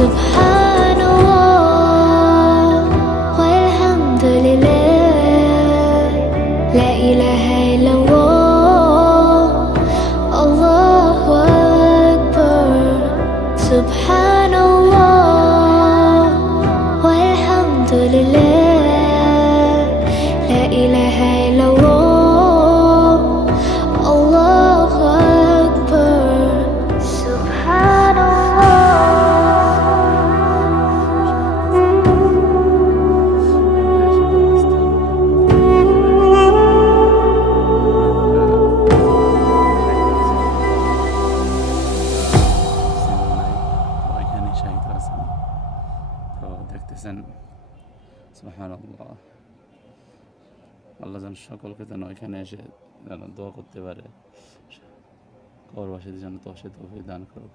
سبحان الله والحمد لله لا إله إلا الله الله أكبر سبحان الله والحمد لله لا إله إلا الله الله أكبر سبحان দেখতেছেন সুবহানাল্লাহ। আল্লাহ যেন সকলকে যেন এখানে এসে যেন দোয়া করতে পারে, কবরবাসীদের জন্য তৌফিক দান করুক।